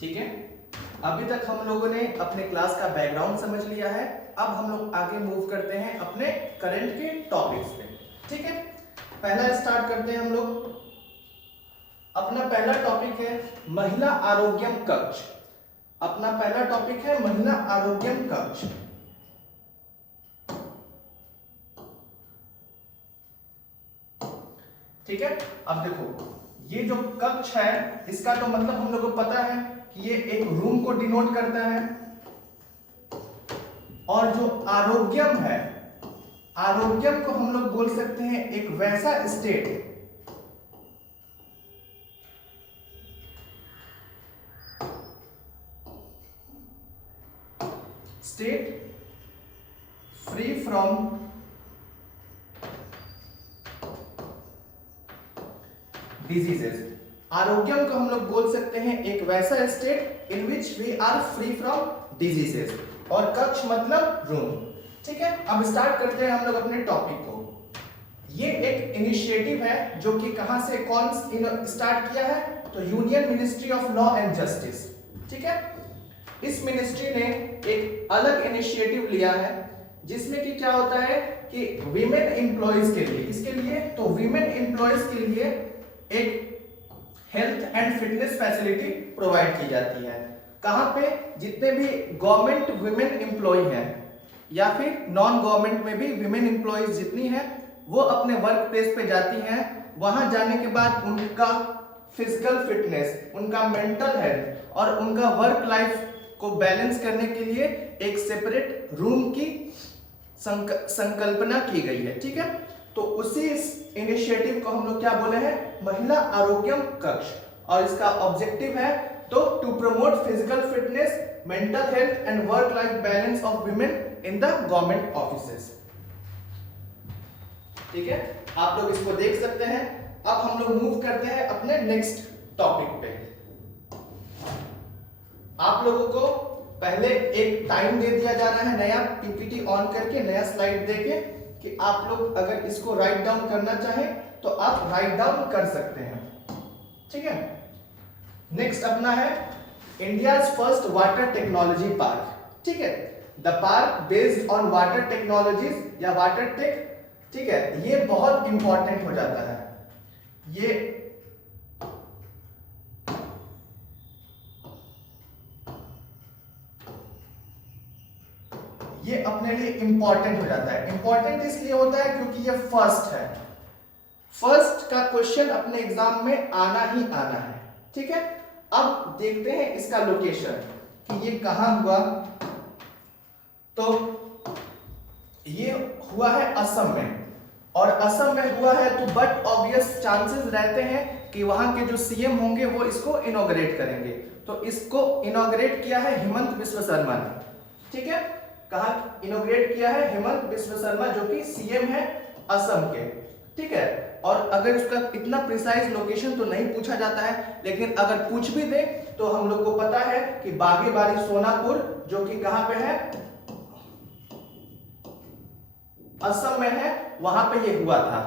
ठीक है, अभी तक हम लोगों ने अपने क्लास का बैकग्राउंड समझ लिया है। अब हम लोग आगे मूव करते हैं अपने करंट के टॉपिक्स पे। ठीक है, पहला स्टार्ट करते हैं हम लोग। अपना पहला टॉपिक है महिला आरोग्यम कक्ष। अपना पहला टॉपिक है महिला आरोग्यम कक्ष। ठीक है, अब देखो ये जो कक्ष है इसका तो मतलब हम लोग को पता है कि ये एक रूम को डिनोट करता है, और जो आरोग्यम है, आरोग्यम को हम लोग बोल सकते हैं एक वैसा स्टेट फ्री फ्रॉम डिजीजेस। आरोग्यम को हम लोग बोल सकते हैं एक वैसा state in which we are free from diseases, और कक्ष मतलब रूम। ठीक है, अब स्टार्ट करते हैं हम लोग अपने टॉपिक को। ये एक इनिशिएटिव है जो कि कहां से कौन स्टार्ट किया है, तो union ministry of law and justice. ठीक है, इस मिनिस्ट्री ने एक अलग इनिशिएटिव लिया है जिसमें कि क्या होता है कि वीमेन एम्प्लॉयज के लिए, किसके लिए, तो वीमेन एम्प्लॉयज के लिए एक health and fitness facility provide की जाती है। कहां पे, जितने भी गवर्नमेंट विमेन एम्प्लॉय हैं या फिर नॉन गवर्नमेंट में भी विमेन एम्प्लॉयज जितनी हैं, वो अपने वर्क प्लेस पे जाती हैं। वहां जाने के बाद उनका फिजिकल फिटनेस, उनका मेंटल हेल्थ और उनका वर्क लाइफ को बैलेंस करने के लिए एक सेपरेट रूम की संकल्पना की गई है। ठीक है, तो उसी इनिशिएटिव को हम लोग क्या बोले हैं, महिला आरोग्यम कक्ष, और इसका ऑब्जेक्टिव है तो to promote physical fitness, mental health and work life balance of women in the government offices. ठीक है, आप लोग इसको देख सकते हैं। अब हम लोग मूव करते हैं अपने नेक्स्ट टॉपिक पे। आप लोगों को पहले एक टाइम दे दिया जा रहा है, नया पीपीटी ऑन करके, नया स्लाइड देके, कि आप लोग अगर इसको राइट डाउन करना चाहें तो आप राइट डाउन कर सकते हैं। ठीक है, नेक्स्ट अपना है India's first water technology park. ठीक है, the park based on water technologies या वाटर टेक। ठीक है, ये बहुत इंपॉर्टेंट हो जाता है। ये अपने लिए इंपॉर्टेंट हो जाता है। इंपॉर्टेंट इसलिए होता है क्योंकि ये फर्स्ट है। फर्स्ट का क्वेश्चन अपने एग्जाम में आना ही आना है। ठीक है, अब देखते हैं इसका लोकेशन कि ये कहां हुआ। तो ये हुआ है असम में, और असम में हुआ है तो बट ऑब्वियस चांसेस रहते हैं कि वहां के जो सीएम होंगे वो इसको इनॉग्रेट करेंगे। तो इसको इनॉग्रेट किया है हिमंत बिस्वा शर्मा ने। ठीक है, कहा इनॉग्रेट किया है हिमंत बिस्वा शर्मा जो कि सीएम है असम के। ठीक है, और अगर उसका इतना प्रिसाइज लोकेशन तो नहीं पूछा जाता है, लेकिन अगर पूछ भी दे तो हम लोग को पता है कि बागेबारी सोनापुर, जो कि कहां पे है, असम में है, वहां पे ये हुआ था।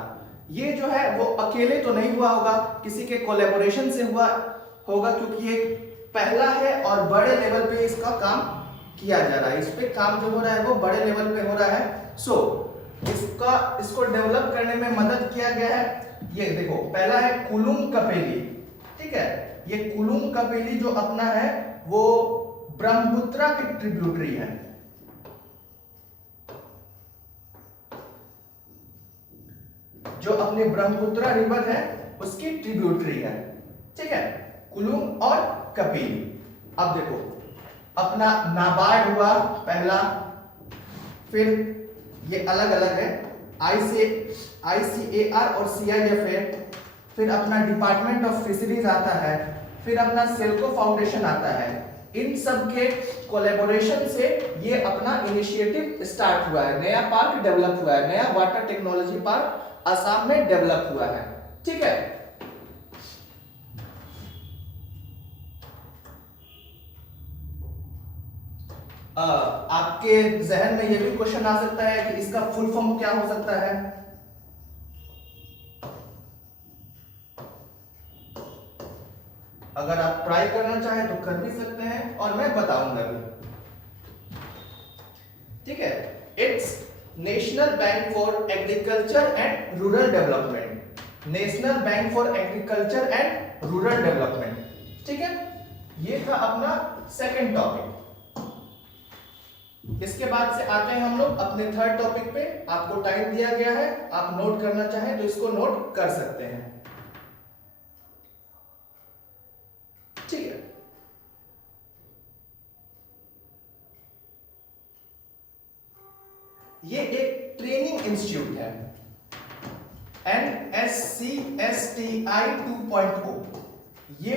ये जो है वो अकेले तो नहीं हुआ होगा, किसी के कोलैबोरेशन से हुआ होगा, क्योंकि ये पहला है और बड़े लेवल पे इसका काम किया जा रहा है। इस पे काम जो हो रहा है वो बड़े लेवल पे हो रहा है। इसको डेवलप करने में मदद किया गया है। ये देखो, पहला है कुलुम कपेली। ठीक है, ये कुलुम कपेली जो अपना है वो ब्रह्मपुत्र की ट्रिब्यूटरी है। जो अपनी ब्रह्मपुत्र रिवर है उसकी ट्रिब्यूटरी है। ठीक है, कुलुम और कपिली। अब देखो, अपना नाबार्ड हुआ पहला, फिर ये अलग अलग है, ICAR और CIF, फिर अपना डिपार्टमेंट ऑफ फिशरीज आता है, फिर अपना सेल्को फाउंडेशन आता है। इन सब के कोलैबोरेशन से ये अपना इनिशिएटिव स्टार्ट हुआ है, नया पार्क डेवलप हुआ है, नया वाटर टेक्नोलॉजी पार्क असम में डेवलप हुआ है। ठीक है, आपके जहन में यह भी क्वेश्चन आ सकता है कि इसका फुल फॉर्म क्या हो सकता है। अगर आप ट्राई करना चाहें तो कर भी सकते हैं और मैं बताऊंगा भी। ठीक है, it's national bank for agriculture and rural development, national bank for agriculture and rural development. ठीक है, ये था अपना सेकंड टॉपिक। इसके बाद से आते हैं हम लोग अपने थर्ड टॉपिक पे। आपको टाइम दिया गया है, आप नोट करना चाहें तो इसको नोट कर सकते हैं। ठीक है, ये एक ट्रेनिंग इंस्टीट्यूट है, NSCSTI 2.0, ये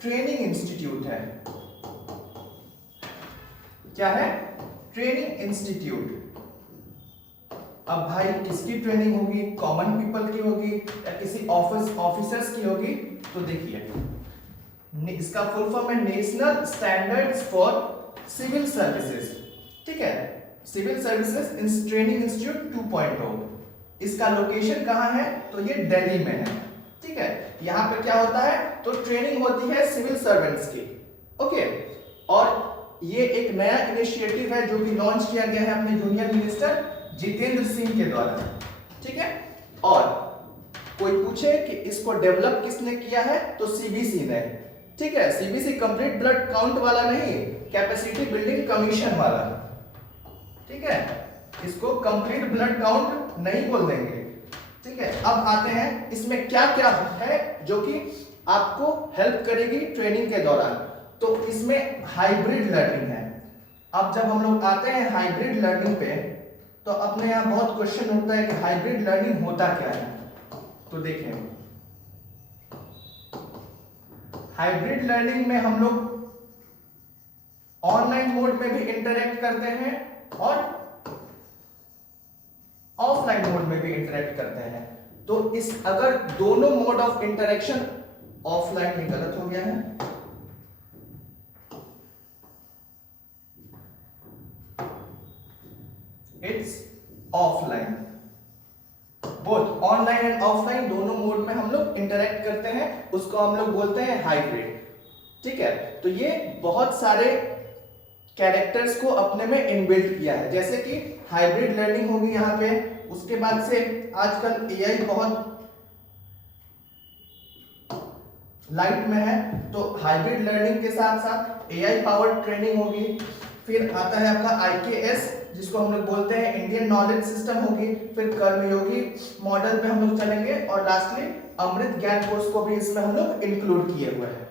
ट्रेनिंग इंस्टीट्यूट है। क्या है? Training institute. अब भाई किसकी ट्रेनिंग होगी? कॉमन पीपल की होगी या किसी ऑफिसर्स की होगी? तो देखिए, इसका फुल फॉर्म है national standards for civil services. ठीक है, सिविल सर्विसेज ट्रेनिंग इंस्टीट्यूट 2.0। इसका लोकेशन कहाँ है? तो ये दिल्ली में है। ठीक है, यहाँ पे क्या होता है? तो ट्रेनिंग होती है सिविल सर्वेंट्स की। ओके, और ये एक नया इनिशिएटिव है जो कि लॉन्च किया गया है अपने जूनियर मिनिस्टर जितेंद्र सिंह के द्वारा। ठीक है, और कोई पूछे कि इसको डेवलप किसने किया है? तो सीबीसी ने। ठीक है, सीबीसी कंप्लीट ब्लड काउंट वाला नहीं, कैपेसिटी बिल्डिंग कमीशन वाला। ठीक है, इसको कंप्लीट ब्लड काउंट नहीं बोल देंगे। ठीक है, अब आते हैं इसमें क्या क्या है जो कि आपको हेल्प करेगी ट्रेनिंग के दौरान। तो इसमें हाइब्रिड लर्निंग है। अब जब हम लोग आते हैं हाइब्रिड लर्निंग पे तो अपने यहाँ बहुत क्वेश्चन उठता है कि हाइब्रिड लर्निंग होता क्या है। तो देखें, हाइब्रिड लर्निंग में हम लोग ऑनलाइन मोड में भी इंटरेक्ट करते हैं और ऑफलाइन मोड में भी इंटरेक्ट करते हैं। तो इस अगर दोनों मोड ऑफ इंटरेक्शन, ऑफलाइन में गलत हो गया है, it's offline, both online and offline दोनों मोड में हम लोग इंटरेक्ट करते हैं, उसको हम लोग बोलते हैं हाइब्रिड। ठीक है, तो ये बहुत सारे कैरेक्टर्स को अपने में इनबिल्ट किया है, जैसे कि हाइब्रिड लर्निंग होगी यहाँ पे। उसके बाद से आजकल एआई बहुत लाइट में है, तो हाइब्रिड लर्निंग के साथ साथ एआई पावर्ड ट्रेनिंग होगी। फिर आता है आपका आईकेएस, जिसको हम लोग बोलते हैं इंडियन नॉलेज सिस्टम होगी। फिर कर्मयोगी मॉडल पे हम लोग चलेंगे और लास्टली अमृत ज्ञान कोर्स को भी इसमें हम लोग इंक्लूड किए हुए हैं।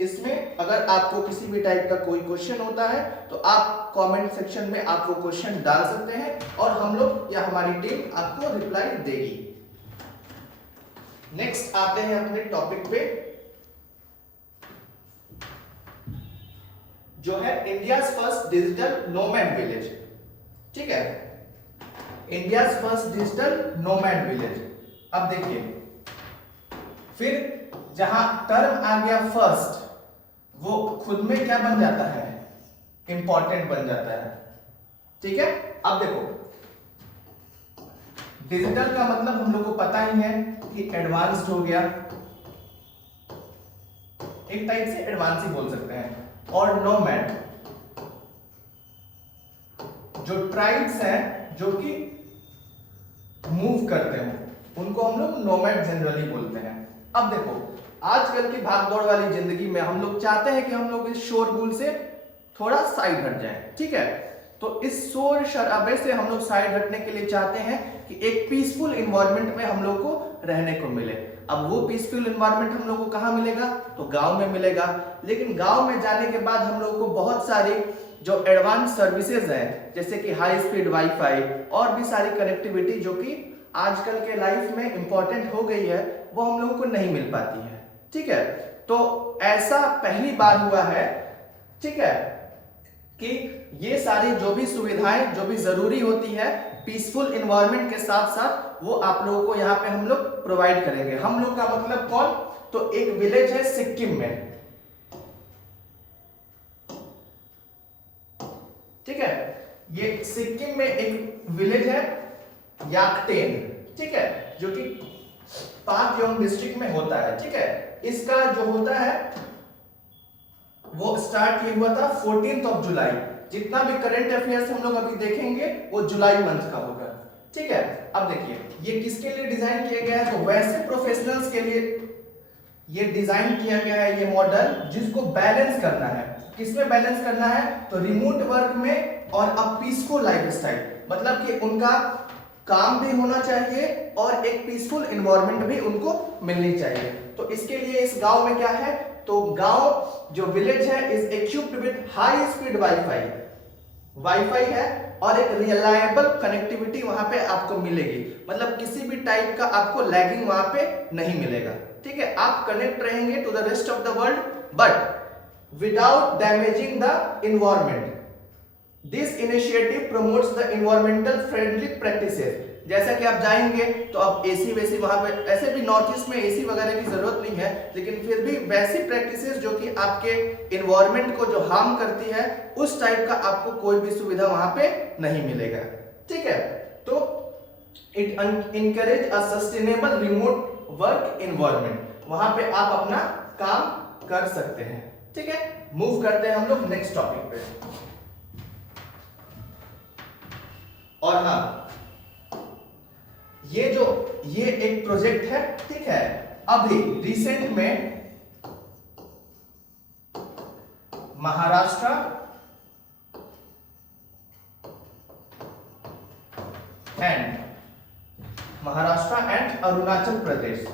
इसमें अगर आपको किसी भी टाइप का कोई क्वेश्चन होता है तो आप कमेंट सेक्शन में आप वो क्वेश्चन डाल सकते हैं और हम लोग या हमारी टीम आपको रिप्लाई देगी। नेक्स्ट आते हैं अपने टॉपिक पे, जो है India first digital nomad village. ठीक है, India first digital nomad village. अब देखिए, फिर जहां टर्म आ गया फर्स्ट, वो खुद में क्या बन जाता है? इंपॉर्टेंट बन जाता है। ठीक है, अब देखो, डिजिटल का मतलब हम लोग को पता ही है कि एडवांस्ड हो गया, एक टाइप से एडवांस ही बोल सकते हैं। और नोमैड, जो ट्राइब्स हैं जो कि मूव करते हैं, उनको हम लोग नोमैड जनरली बोलते हैं। अब देखो, आजकल की भागदौड़ वाली जिंदगी में हम लोग चाहते हैं कि हम लोग इस शोरगुल से थोड़ा साइड हट जाएं। ठीक है, तो इस शोर शराबे से हम लोग साइड हटने के लिए चाहते हैं कि एक पीसफुल इन्वायरमेंट में हम लोग को रहने को मिले। अब वो पीसफुल इन्वायरमेंट हम लोग को कहाँ मिलेगा? तो गांव में मिलेगा। लेकिन गांव में जाने के बाद हम लोग को बहुत सारी जो एडवांस सर्विसेज हैं, जैसे कि हाई स्पीड वाईफाई और भी सारी कनेक्टिविटी जो कि आजकल के लाइफ में इंपॉर्टेंट हो गई है, वो हम लोगों को नहीं मिल पाती है। ठीक है, तो ऐसा पहली बार हुआ है, ठीक है, कि ये सारी जो भी सुविधाएं जो भी जरूरी होती है पीसफुल इन्वायरमेंट के साथ साथ, वो आप लोगों को यहाँ पे हम लोग प्रोवाइड करेंगे। हम लोग का मतलब कौन? तो एक विलेज है सिक्किम में। ठीक है, ये सिक्किम में एक विलेज है याकटेन। ठीक है, जो कि पाकयोंग डिस्ट्रिक्ट में होता है, ठीक है। इसका जो होता है वो स्टार्ट ये हुआ था 14 जुलाई। जितना भी करंट अफेयर्स हम लोग अभी देखेंगे वो जुलाई मंथ का होगा, ठीक है। अब देखिए ये किसके लिए डिजाइन किया गया है, तो वैसे प्रोफेशनल्स के लिए ये डिजाइन किया गया है ये मॉडल जिसको बैलेंस करना है। किसमें बैलेंस करना है, तो रिमोट वर्क में और अ पीसफुल लाइफस्टाइल, मतलब कि उनका काम भी होना चाहिए और एक पीसफुल एनवायरनमेंट भी उनको मिलनी चाहिए। तो इसके लिए इस गांव में क्या है, तो गांव जो विलेज है is equipped with high speed wifi है और एक रिलायबल कनेक्टिविटी वहां पे आपको मिलेगी, मतलब किसी भी टाइप का आपको लैगिंग वहां पे नहीं मिलेगा, ठीक है। आप कनेक्ट रहेंगे to the rest of the world but without damaging the environment. This initiative promotes the environmental friendly practices. जैसा कि आप जाएंगे तो आप एसी वैसी वहां पे, ऐसे भी नॉर्थ ईस्ट में एसी वगैरह की जरूरत नहीं है, लेकिन फिर भी वैसी प्रैक्टिसेस जो कि आपके एनवायरनमेंट को जो हार्म करती है उस टाइप का आपको कोई भी सुविधा वहां पे नहीं मिलेगा, ठीक है। तो it encourage a sustainable remote work environment, वहां पे आप अपना काम कर सकते हैं, ठीक है। मूव करते हैं हम लोग नेक्स्ट टॉपिक पे। और हाँ, ये एक प्रोजेक्ट है, ठीक है। अभी रिसेंट में महाराष्ट्र एंड अरुणाचल प्रदेश,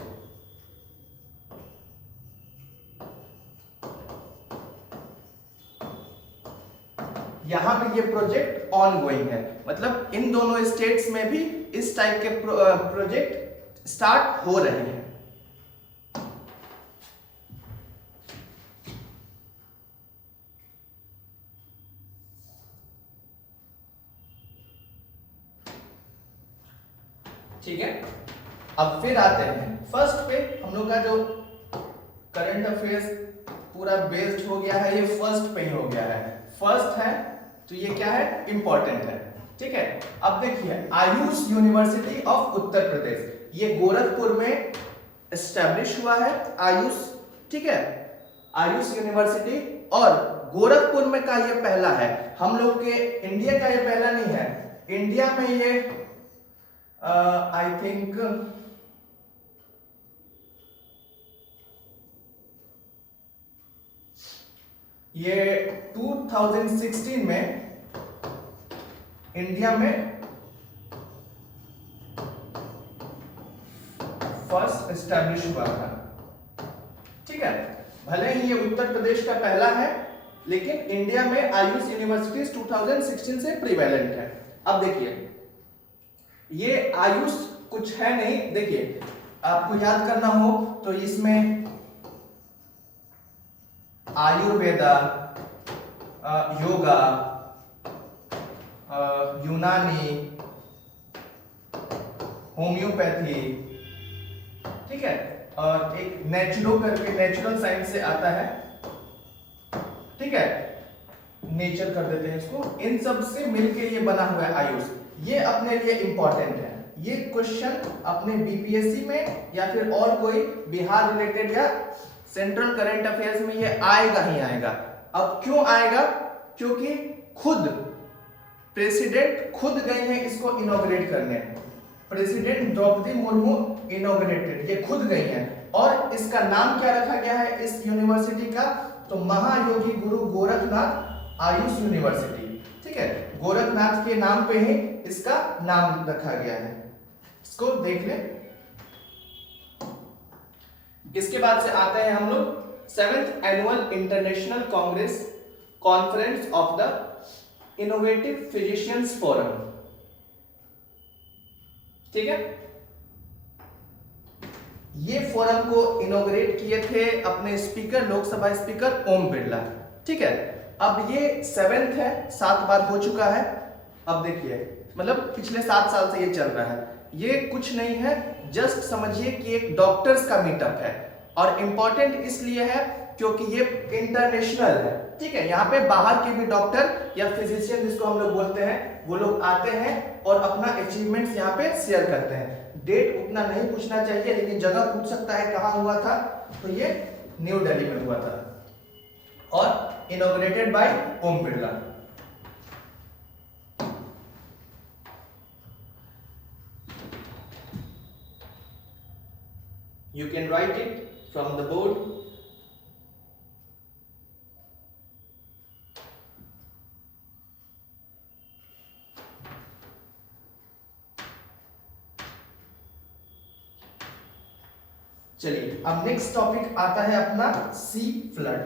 यहां पे ये प्रोजेक्ट ऑन गोइंग है, मतलब इन दोनों स्टेट्स में भी इस टाइप के प्रोजेक्ट स्टार्ट हो रहे हैं। ठीक है, अब फिर आते हैं फर्स्ट पे। हम लोग का जो करंट अफेयर्स पूरा बेस्ड हो गया है, ये फर्स्ट पे ही हो गया है। फर्स्ट है तो ये क्या है, इंपॉर्टेंट है, ठीक है। अब देखिए आयुष यूनिवर्सिटी ऑफ उत्तर प्रदेश, ये गोरखपुर में एस्टैब्लिश हुआ है आयुष, ठीक है। आयुष यूनिवर्सिटी और गोरखपुर में का ये पहला है, हम लोग के इंडिया का ये पहला नहीं है। इंडिया में ये आई थिंक ये 2016 में इंडिया में फर्स्ट एस्टैब्लिश हुआ था, ठीक है। भले ही ये उत्तर प्रदेश का पहला है, लेकिन इंडिया में आयुष यूनिवर्सिटीज 2016 से प्रिवेलेंट है। अब देखिए ये आयुष कुछ है नहीं, देखिए आपको याद करना हो तो इसमें आयुर्वेदा, योगा, यूनानी, होम्योपैथी, ठीक है, और एक नेचुरो करके नेचुरल साइंस से आता है, ठीक है, नेचर कर देते हैं इसको। इन सब से मिलके ये बना हुआ है आयुष। ये अपने लिए इंपॉर्टेंट है, ये क्वेश्चन अपने बीपीएससी में या फिर और कोई बिहार रिलेटेड या सेंट्रल करंट अफेयर्स में ये आएगा ही आएगा। अब क्यों आएगा, क्योंकि खुद प्रेसिडेंट खुद गए हैं इसको इनॉग्रेट करने, प्रेसिडेंट द्रौपदी मुर्मू इनॉग्रेटेड, ये खुद गई हैं। और इसका नाम क्या रखा गया है इस यूनिवर्सिटी का, तो महायोगी गुरु गोरखनाथ आयुष यूनिवर्सिटी, ठीक है। गोरखनाथ के नाम पे ही इसका नाम रखा गया है, इसको देख ले। इसके बाद से आते हैं हम लोग 7th annual international Congress conference of the innovative physicians forum, ठीक है। ये फोरम को इनोग्रेट किए थे अपने स्पीकर, लोकसभा स्पीकर ओम बिरला, ठीक है। अब ये 7th है, 7 बार हो चुका है। अब देखिए मतलब पिछले 7 साल से ये चल रहा है। ये कुछ नहीं है, जस्ट समझिए कि एक डॉक्टर्स का मीटअप है, और इंपॉर्टेंट इसलिए है क्योंकि ये इंटरनेशनल है, ठीक है। यहाँ पे बाहर के भी डॉक्टर या फिजिशियन जिसको हम लोग बोलते हैं वो लोग आते हैं और अपना अचीवमेंट्स यहाँ पे शेयर करते हैं। डेट उतना नहीं पूछना चाहिए, लेकिन जगह पूछ सकता है कहाँ हुआ था, तो ये न्यू दिल्ली में हुआ था और inaugurated by Om Birla. You can write it from the board. चलिए अब नेक्स्ट टॉपिक आता है अपना सी फ्लड।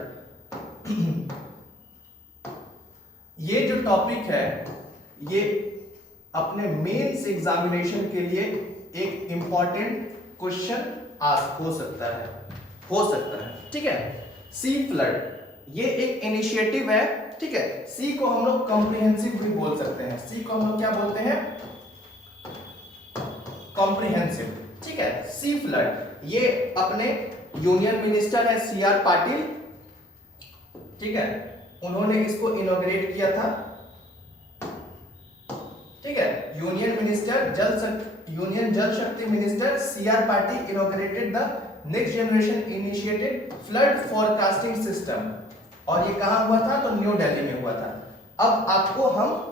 ये जो टॉपिक है ये अपने मेंस एग्जामिनेशन के लिए एक इंपॉर्टेंट क्वेश्चन हो सकता है, ठीक है। सी फ्लड ये एक इनिशिएटिव है, ठीक है। सी को हम लोग कॉम्प्रिहेंसिव भी बोल सकते हैं, सी को हम लोग क्या बोलते हैं, कॉम्प्रिहेंसिव, ठीक है। सी फ्लड ये अपने यूनियन मिनिस्टर है CR पाटिल, ठीक है, उन्होंने इसको इनॉग्रेट किया था, ठीक है। यूनियन जल शक्ति minister CR Patil inaugurated the next generation initiated flood forecasting system, और ये कहां हुआ था, तो न्यू दिल्ली में हुआ था। अब आपको हम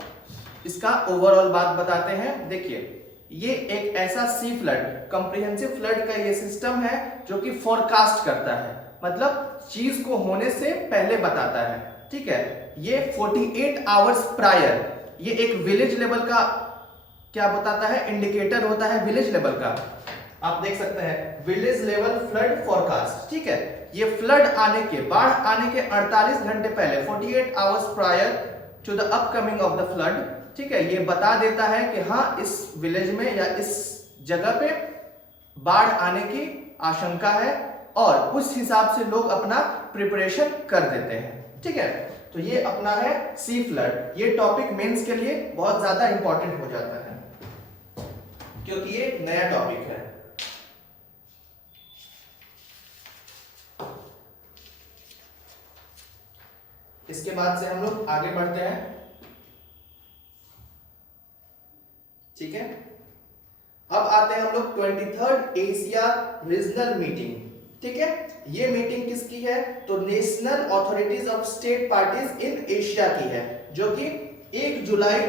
इसका ओवरऑल बात बताते हैं। देखिए ये एक ऐसा सी फ्लड, कॉम्प्रिहेंसिव फ्लड का ये सिस्टम है जो कि फोरकास्ट करता है, मतलब चीज को होने से पहले बताता है, ठीक है। ये 48 आवर्स प्रायर, ये एक विलेज लेवल का क्या बताता है, इंडिकेटर होता है विलेज लेवल का। आप देख सकते हैं विलेज लेवल फ्लड फोरकास्ट, ठीक है। ये फ्लड आने के, बाढ़ आने के 48 घंटे पहले, 48 hours prior to the upcoming of the flood, ठीक है, ये बता देता है कि हाँ इस विलेज में या इस जगह पे बाढ़ आने की आशंका है, और उस हिसाब से लोग अपना प्रिपरेशन कर देते हैं, ठीक है। तो ये अपना है सी फ्लड। ये टॉपिक मेंस के लिए बहुत ज्यादा इंपॉर्टेंट हो जाता है क्योंकि ये नया टॉपिक है। इसके बाद से हम लोग आगे बढ़ते हैं, ठीक है। अब आते हैं हम लोग 23rd एशिया रीजनल मीटिंग, ठीक है। ये मीटिंग किसकी है, तो national authorities of state parties in Asia की है, जो कि 1 जुलाई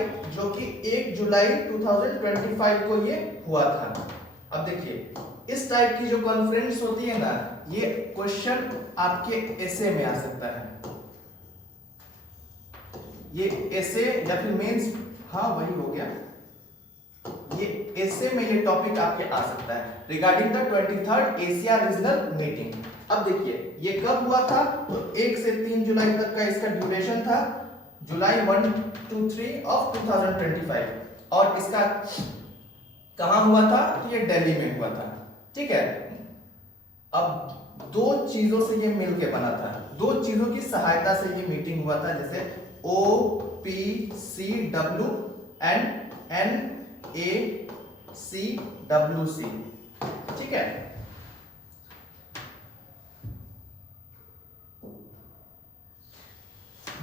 2025 को ये हुआ था। अब देखिए इस टाइप की जो कॉन्फ्रेंस होती है ना, ये क्वेश्चन आपके एसे में आ सकता है, ये एसे या फिर मेंस, हाँ वही हो गया, ये एसे में ये टॉपिक आपके आ सकता है regarding the 23rd Asia regional meeting. अब देखिए ये कब हुआ था, तो 1 से 3 जुलाई तक का इसका ड्यूरेशन था, जुलाई 1 to 3 of 2025, और इसका कहां हुआ था, तो ये दिल्ली में हुआ था, ठीक है। अब दो चीजों से ये मिलके बना था, दो चीजों की सहायता से ये मीटिंग हुआ था, जैसे OPCW एंड NACWC, ठीक है।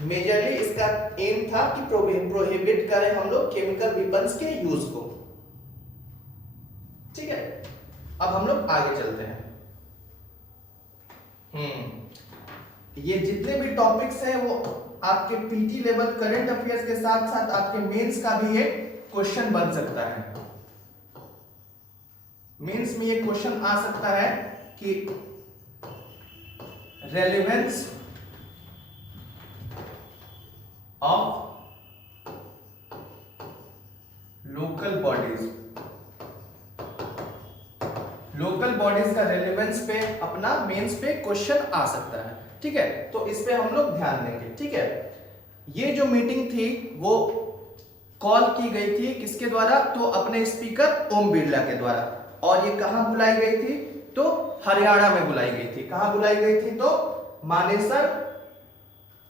मेजरली इसका एम था कि प्रोहिबिट करें हम लोग केमिकल वेपन्स के यूज को, ठीक है। अब हम लोग आगे चलते हैं। ये जितने भी टॉपिक्स हैं वो आपके पीटी लेवल करंट अफेयर्स के साथ साथ आपके मेंस का भी एक क्वेश्चन बन सकता है। मेंस में ये क्वेश्चन आ सकता है कि रेलेवेंस ऑफ लोकल बॉडीज का रेलेवेंस पे अपना मेंस पे क्वेश्चन आ सकता है, ठीक है। तो इस पे हम लोग ध्यान देंगे, ठीक है। ये जो मीटिंग थी वो कॉल की गई थी किसके द्वारा, तो अपने स्पीकर ओम बिरला के द्वारा, और ये कहां बुलाई गई थी, तो हरियाणा में बुलाई गई थी। कहां बुलाई गई थी, तो मानेसर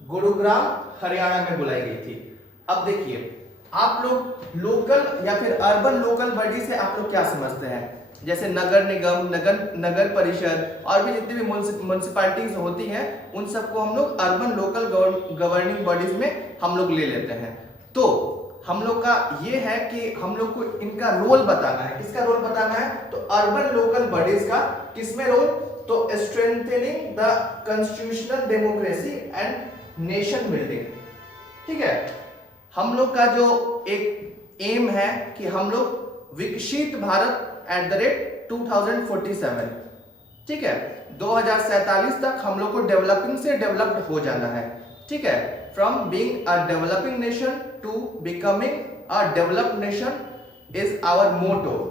गुरुग्राम हरियाणा में बुलाई गई थी। अब देखिए आप लोग लोकल या फिर अर्बन लोकल बॉडी से आप लोग क्या समझते हैं, जैसे नगर निगम, नगर परिषद और भी जितनी भी म्युनिसिपैलिटीज होती हैं उन सबको हम लोग अर्बन लोकल गवर्निंग बॉडीज में हम लोग ले लेते हैं। तो हम लोग का ये है कि हम लोग को इनका रोल बताना है। किसका रोल बताना है? तो अर्बन लोकल बॉडीज का किसमें रोल? तो strengthening the constitutional democracy and nation building. ठीक है, हम लोग का जो एक एम है कि हम लोग विकसित भारत एट द रेट 2047, ठीक है, 2047 तक हम लोग को डेवलपिंग से डेवलप्ड हो जाना है। ठीक है, from being a developing nation to becoming a developed nation is our motto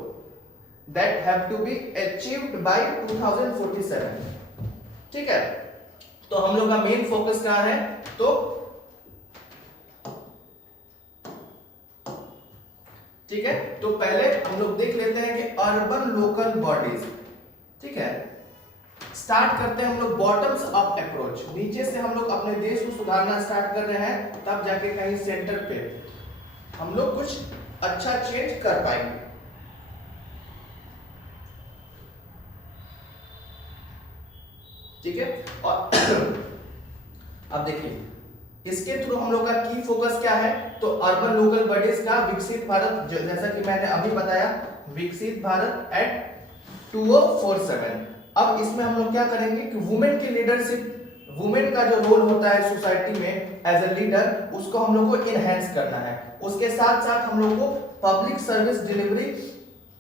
that have to be achieved by 2047। ठीक है, तो हम लोग का मेन फोकस कहां है? तो ठीक है, तो पहले हम लोग देख लेते हैं कि अर्बन लोकल बॉडीज। ठीक है, स्टार्ट करते हैं हम लोग बॉटम्स अप अप्रोच। नीचे से हम लोग अपने देश को सुधारना स्टार्ट कर रहे हैं, तब जाके कहीं सेंटर पे हम लोग कुछ अच्छा चेंज कर पाएंगे। ठीक है, और अब देखिए इसके थ्रू हम लोग का की फोकस क्या है? तो अर्बन लोकल बॉडीज का विकसित भारत, जैसा कि मैंने अभी बताया, विकसित भारत एट 2047। अब इसमें हम लोग क्या करेंगे कि वुमेन की लीडरशिप, वुमेन का जो रोल होता है सोसाइटी में एज ए लीडर, उसको हम लोग को इनहेंस करना है। उसके साथ साथ हम लोग को पब्लिक सर्विस डिलीवरी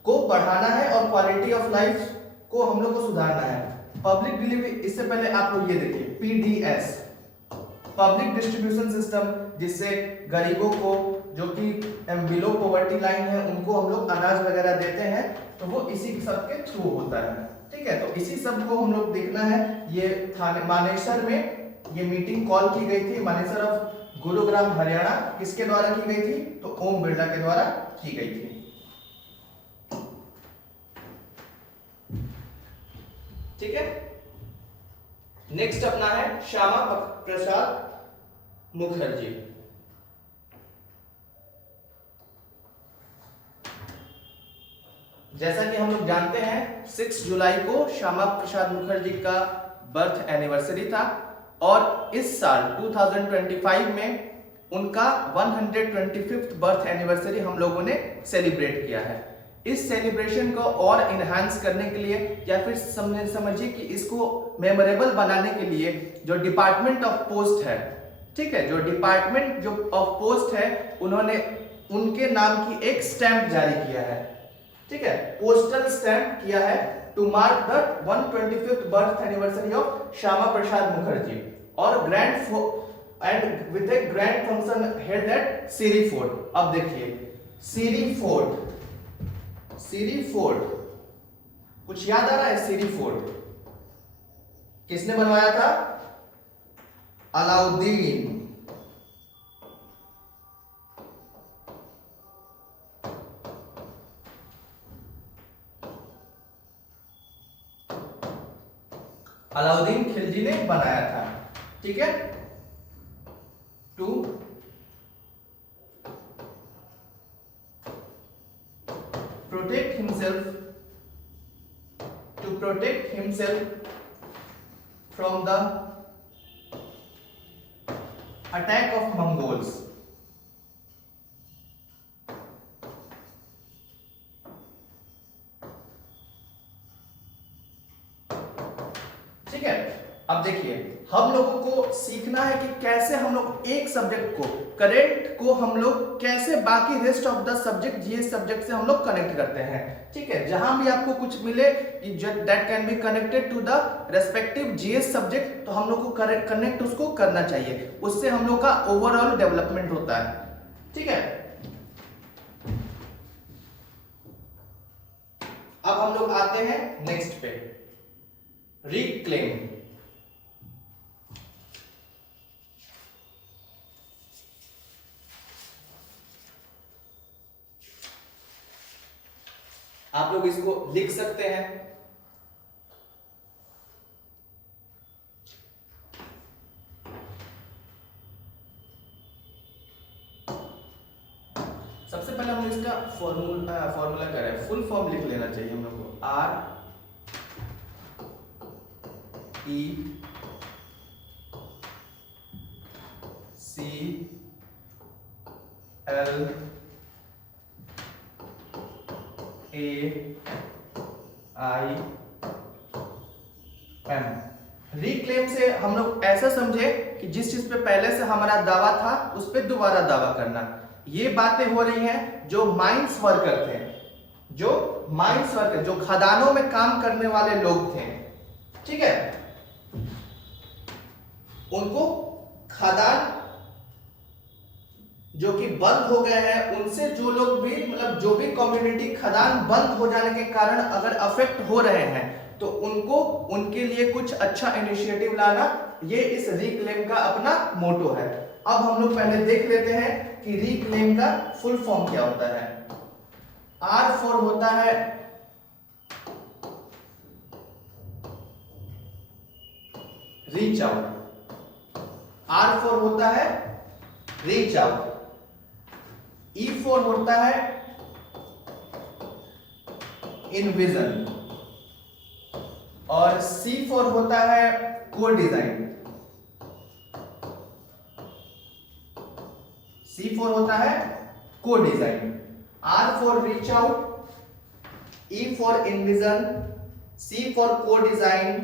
को बढ़ाना है और क्वालिटी ऑफ लाइफ को हम लोग को सुधारना है। पब्लिक डिलीवरी, इससे पहले आप लोग ये देखिए पीडीएस, पब्लिक डिस्ट्रीब्यूशन सिस्टम, जिससे गरीबों को जो कि बिलो पॉवर्टी लाइन है उनको हम लोग अनाज वगैरह देते हैं, तो वो इसी सब के थ्रू होता है। ठीक है, तो इसी सब को हम लोग देखना है। ये थाने मानेसर में ये मीटिंग कॉल की गई थी, मानेसर ऑफ गुरुग्राम हरियाणा, किसके द्वारा की गई थी? तो ओम बिरला के द्वारा की गई थी। ठीक है, नेक्स्ट अपना है श्यामा प्रसाद मुखर्जी। जैसा कि हम लोग जानते हैं 6 जुलाई को श्यामा प्रसाद मुखर्जी का बर्थ एनिवर्सरी था और इस साल 2025 में उनका 125th बर्थ एनिवर्सरी हम लोगों ने सेलिब्रेट किया है। इस सेलिब्रेशन को और इनहांस करने के लिए या फिर समझिए कि इसको मेमोरेबल बनाने के लिए जो डिपार्टमेंट ऑफ पोस्ट है, ठीक है, जो डिपार्टमेंट जो ऑफ पोस्ट है, उन्होंने उनके नाम की एक स्टैंप जारी किया है। ठीक है, पोस्टल स्टैंप किया है to mark the 125th birth anniversary of Shyama Prasad Mukherjee और and with a grand function held at Siri Fort. अब देखिए सीरी फोर्ट, सीरी फोर्ट कुछ याद आ रहा है? सीरी फोर्ट किसने बनवाया था? अलाउद्दीन। अलाउद्दीन खिलजी ने बनाया था। ठीक है, to protect himself from the attack of Mongols. ठीक है, अब देखिए हम लोगों को सीखना है कि कैसे हम लोग एक सब्जेक्ट को, करंट को हम लोग कैसे बाकी rest of the subject, GS subject से हम लोग कनेक्ट करते हैं। ठीक है, जहां भी आपको कुछ मिले that can be connected to the respective GS subject, तो हम लोग को कनेक्ट उसको करना चाहिए, उससे हम लोग का ओवरऑल डेवलपमेंट होता है। ठीक है, अब हम लोग आते हैं नेक्स्ट पे, रिक्लेम। आप लोग इसको लिख सकते हैं। सबसे पहले हम इसका फॉर्मूला करें, फुल फॉर्म लिख लेना चाहिए हम लोग को। RECLAIM रिक्लेम से हम लोग ऐसा समझे कि जिस चीज पे पहले से हमारा दावा था उस पे दोबारा दावा करना। ये बातें हो रही हैं जो माइंस वर्कर थे, जो खदानों में काम करने वाले लोग थे, ठीक है। उनको खदान जो कि बंद हो गए हैं, उनसे जो लोग भी मतलब जो भी कम्युनिटी खदान बंद हो जाने के कारण अगर अफेक्ट हो रहे हैं तो उनको उनके लिए कुछ अच्छा इनिशिएटिव लाना, ये इस रिक्लेम का अपना मोटो है। अब हम लोग पहले देख लेते हैं कि रिक्लेम का फुल फॉर्म क्या होता है। R4 होता है रीच आउट, R4 होता है रीच आउट, E4 होता है इनविजन और C4 होता है को डिजाइन। C4 होता है को design, R4 reach out, E4 इनविजन, C4 को डिजाइन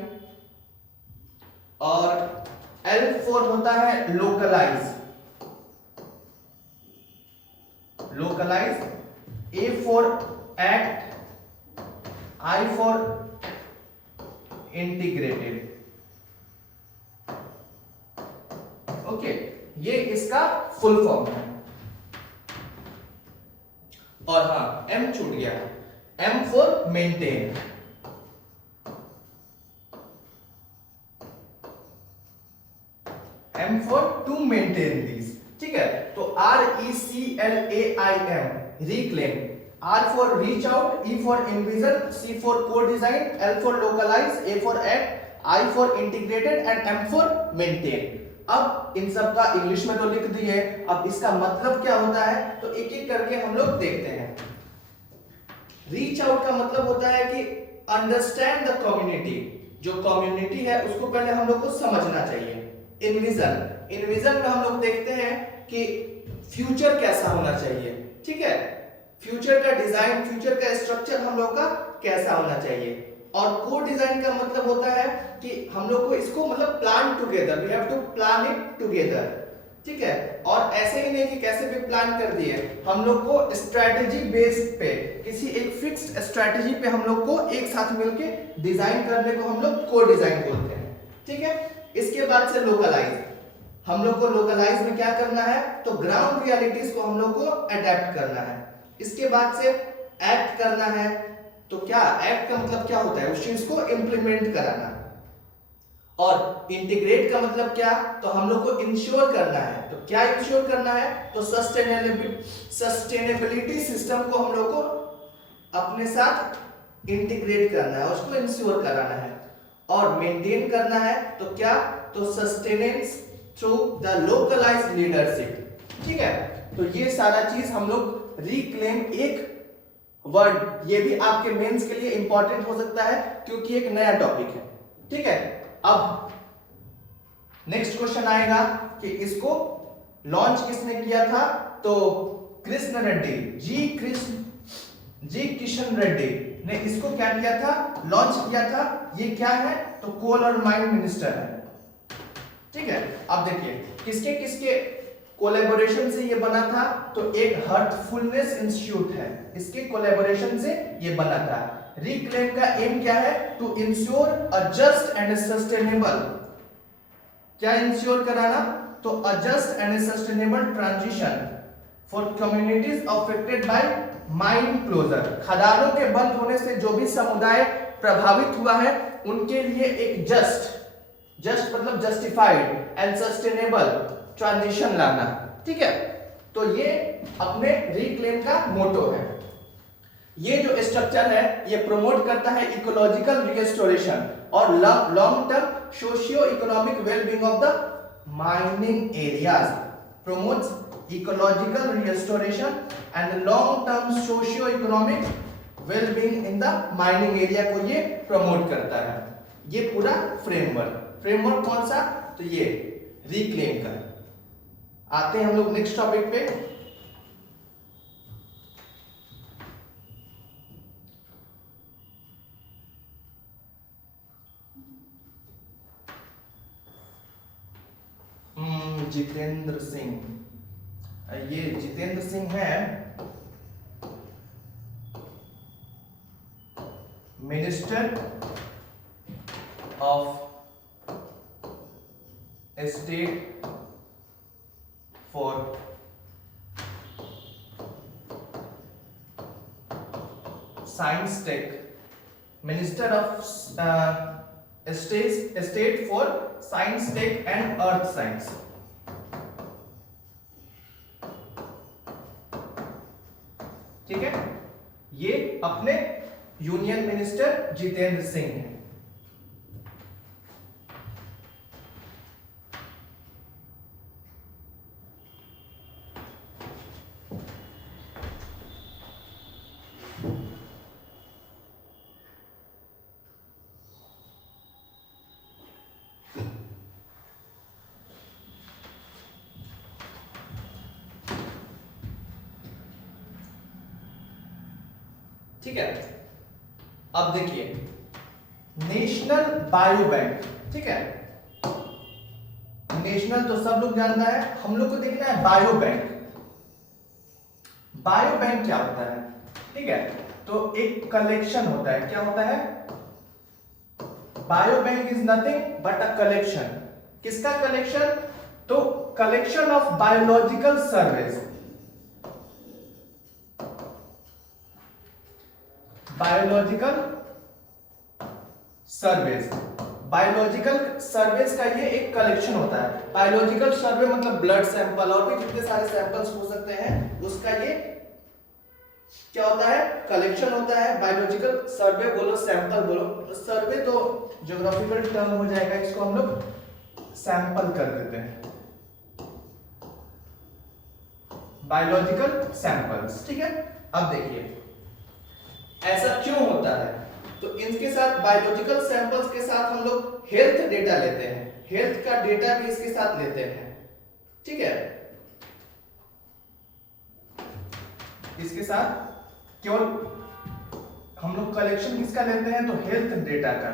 और L4 होता है localise, A4 act, I4 integrated. Okay, ये इसका फुल फॉर्म है। और हाँ, M छूट गया, M for maintain. M for to maintain these, ठीक है। तो RECLAIM reclaim, R for reach out, E for envision, C for co-design, L for localize, A for act, I for integrated and M for maintain। अब इन सब का English में तो लिख दिए, अब इसका मतलब क्या होता है तो एक एक करके हम लोग देखते हैं। रीच आउट का मतलब होता है कि अंडरस्टैंड द कम्युनिटी, जो कम्युनिटी है उसको पहले हम लोग को समझना चाहिए। इनविजन में हम लोग देखते हैं कि फ्यूचर कैसा होना चाहिए, ठीक है। फ्यूचर का डिजाइन, फ्यूचर का स्ट्रक्चर हम लोग का कैसा होना चाहिए। और को डिजाइन का मतलब होता है कि हम लोग को इसको मतलब plan together, we have to plan it together, ठीक है। और ऐसे ही नहीं कि कैसे भी प्लान कर दिए, हम लोग को स्ट्रेटेजी बेस्ड पे, किसी एक फिक्स्ड स्ट्रेटेजी पे हम लोग को एक साथ मिलके डिजाइन करने को हम लोग को डिजाइन बोलते हैं, ठीक है। इसके बाद से लोकलाइज, हम लोग को लोकलाइज में क्या करना है तो ग्राउंड रियलिटीज को हम लोग को अडेप्ट करना है। इसके बाद से एक्ट करना है, तो क्या एक्ट का मतलब क्या होता है, उस चीज को इंप्लीमेंट कराना। और इंटीग्रेट का मतलब क्या, तो हम लोग को इंश्योर करना है। तो क्या इंश्योर करना है तो सस्टेनेबिलिटी सिस्टम को हम लोग को अपने साथ इंटीग्रेट करना है, उसको इंश्योर कराना है। और मेंटेन करना है तो क्या, तो sustenance through the localised leadership, ठीक है। तो ये सारा चीज हम लोग रिक्लेम, एक वर्ड ये भी आपके मेंस के लिए इंपॉर्टेंट हो सकता है क्योंकि एक नया टॉपिक है, ठीक है। अब नेक्स्ट क्वेश्चन आएगा कि इसको लॉन्च किसने किया था, तो कृष्ण रेड्डी जी किशन रेड्डी ने इसको क्या किया था, लॉन्च किया था। ये क्या है तो कोल और माइन मिनिस्टर है, ठीक है। अब देखिए किसके किसके कोलैबोरेशन से ये बना था, तो एक हर्टफुलनेस इंस्टीट्यूट है, इसके कोलैबोरेशन से ये बना था। रिक्लेम का एम क्या है, to ensure a just and sustainable, क्या इंश्योर कराना, तो a just and sustainable transition for communities affected by mine closure. खदानों के बंद होने से जो भी समुदाय प्रभावित हुआ है उनके लिए एक जस्ट मतलब जस्टिफाइड एंड सस्टेनेबल ट्रांजिशन लाना, ठीक है। तो ये अपने रिक्लेम का मोटो है। ये जो स्ट्रक्चर है ये प्रमोट करता है इकोलॉजिकल रिस्टोरेशन और long term socio economic wellbeing of the mining areas, promotes ecological restoration and long term socio economic wellbeing in the mining area को ये प्रमोट करता है। ये पूरा फ्रेमवर्क कौन सा, तो ये रिक्लेम का। आते हैं हम लोग नेक्स्ट टॉपिक पे। जितेंद्र सिंह, ये जितेंद्र सिंह है minister of state for science tech, minister of state for science tech and earth science. ठीक है, ये अपने यूनियन मिनिस्टर जितेंद्र सिंह हैं। ठीक है, अब देखिए नेशनल बायो बैंक। ठीक है, नेशनल तो सब लोग जानता है, हम लोग को देखना है बायो बैंक। बायो बैंक क्या होता है? ठीक है, तो एक कलेक्शन होता है। क्या होता है? Bio bank is nothing but a collection. किसका कलेक्शन? तो collection of biological surveys. Biological surveys, biological surveys का ये एक कलेक्शन होता है। बायोलॉजिकल सर्वे मतलब ब्लड सैंपल और भी जितने सारे सैंपल्स हो सकते हैं, उसका ये क्या होता है? कलेक्शन होता है। बायोलॉजिकल सर्वे बोलो, सैंपल बोलो, सर्वे तो ज्योग्राफिकल टर्म हो जाएगा, इसको हम लोग सैंपल कर देते हैं, बायोलॉजिकल सैंपल्स। ठीक है, अब देखिए ऐसा क्यों होता है? तो इनके साथ बायोलॉजिकल सैंपल्स के साथ हम लोग हेल्थ डेटा लेते हैं, हेल्थ का डेटा भी इसके साथ लेते हैं। ठीक है, इसके साथ केवल हम लोग कलेक्शन किसका लेते हैं? तो हेल्थ डेटा का।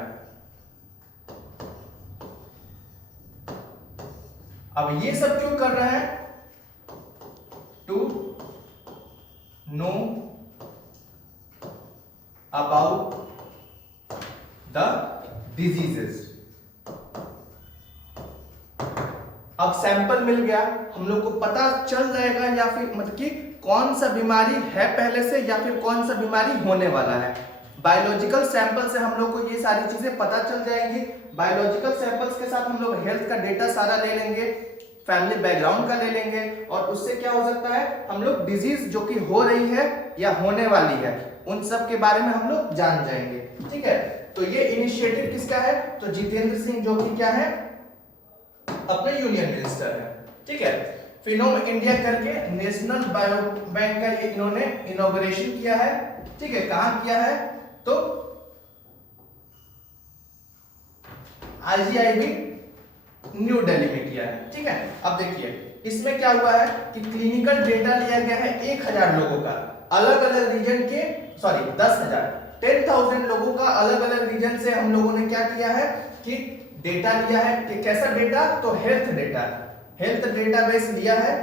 अब ये सब क्यों कर रहे हैं? To know about the diseases. अब सैंपल मिल गया, हम लोग को पता चल जाएगा या फिर मतलब कि कौन सा बीमारी है पहले से या फिर कौन सा बीमारी होने वाला है। बायोलॉजिकल सैंपल से हम लोग को ये सारी चीजें पता चल जाएंगी। बायोलॉजिकल सैंपल्स के साथ हम लोग हेल्थ का डेटा सारा ले लेंगे, फैमिली बैकग्राउंड का ले लेंगे, और उससे क्या हो सकता है? हम लोग डिजीज जो कि हो रही है या होने वाली है उन सब के बारे में हम लोग जान जाएंगे। ठीक है, तो ये इनिशिएटिव किसका है? तो जितेंद्र सिंह जो कि क्या है? अपने यूनियन मिनिस्टर है। ठीक है, फिनोम इंडिया करके नेशनल बायो बैंक का ये इन्होंने इनॉग्रेशन किया है। ठीक है, कहां किया है? तो आईजीआईबी न्यू दिल्ली में किया है। ठीक है, अब देखिए इसमें क्या हुआ है कि क्लिनिकल डेटा लिया गया है 1000 लोगों का, अलग अलग रीजन के, सॉरी 10,000 लोगों का अलग अलग रीजन से हम लोगों ने क्या किया है कि डेटा लिया है। कि कैसा डेटा? तो हेल्थ डेटा, हेल्थ डेटाबेस लिया है।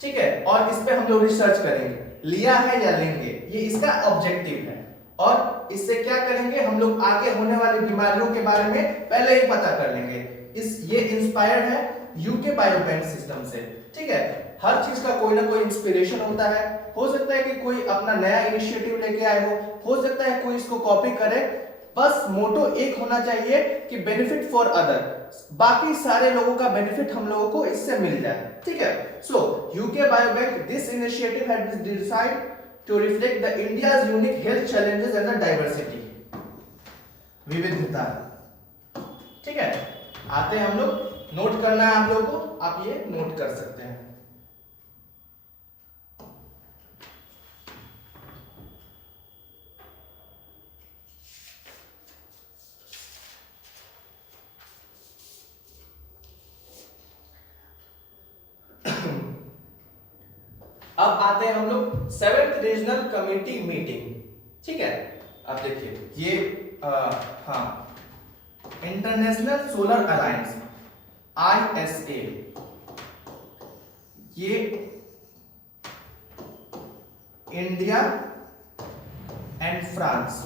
ठीक है, और इस पे हम लोग रिसर्च करेंगे, लिया है या लेंगे, ये इसका ऑब्जेक्टिव है। और इससे क्या करेंगे? हम लोग आगे होने वाली बीमारियों के बारे में पहले ही पता कर लेंगे। ये इंस्पायर्ड है यूके बायोबैंक सिस्टम से। ठीक है, हर चीज का कोई ना कोई इंस्पिरेशन होता है। हो सकता है कि कोई अपना नया इनिशिएटिव लेके आए हो सकता है कोई इसको कॉपी करे, बस मोटो एक होना चाहिए कि बेनिफिट फॉर अदर, बाकी सारे लोगों का बेनिफिट हम लोगों को इससे मिल जाए। ठीक है, so UK biobank, this initiative has been designed to reflect the India's unique health challenges and the diversity, विविधता। ठीक है, आते हैं हम लोग, नोट करना है आप लोगों को, आप ये नोट कर सकते हैं। अब आते हैं हम लोग 7th रीजनल कमेटी मीटिंग। ठीक है, अब देखिए ये हाँ, इंटरनेशनल सोलर अलायंस, ISA ये इंडिया एंड फ्रांस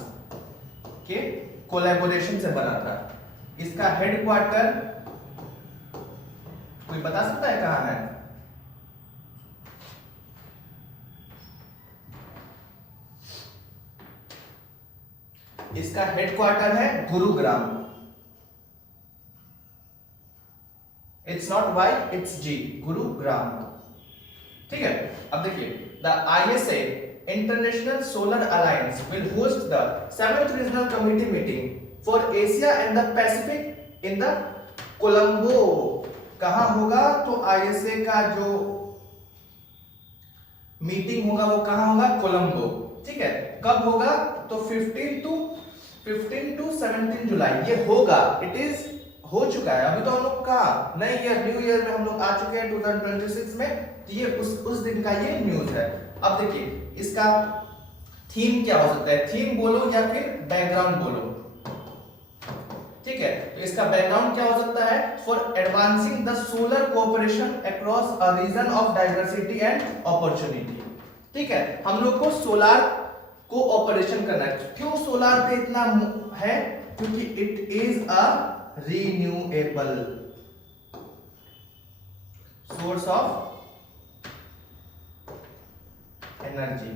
के कोलैबोरेशन से बना था। इसका हेडक्वार्टर कोई बता सकता है कहां है? इसका हेडक्वार्टर है Gurugram. It's not Y, it's G, Gurugram. ठीक है, अब देखिए the ISA international solar alliance will host the 7th regional committee meeting for Asia and the Pacific in the Colombo. कहां होगा? तो ISA का जो मीटिंग होगा वो कहां होगा? कोलंबो। ठीक है, कब होगा? तो 15 टू 17 जुलाई ये होगा। इट इज हो चुका है, अभी तो हम लोग का नए ईयर न्यू ईयर में हम लोग आ चुके हैं 2026 में। तो ये उस दिन का ये न्यूज है। अब देखिए इसका थीम क्या हो सकता है? थीम बोलो या फिर बैकग्राउंड बोलो। ठीक है, तो इसका बैकग्राउंड क्या हो सकता है? For advancing the solar cooperation across a region of diversity and opportunity. ठीक है, हम लोग को सोलार को ऑपरेशन करना है। क्यों सोलार पे इतना है? क्योंकि it is a renewable source of energy.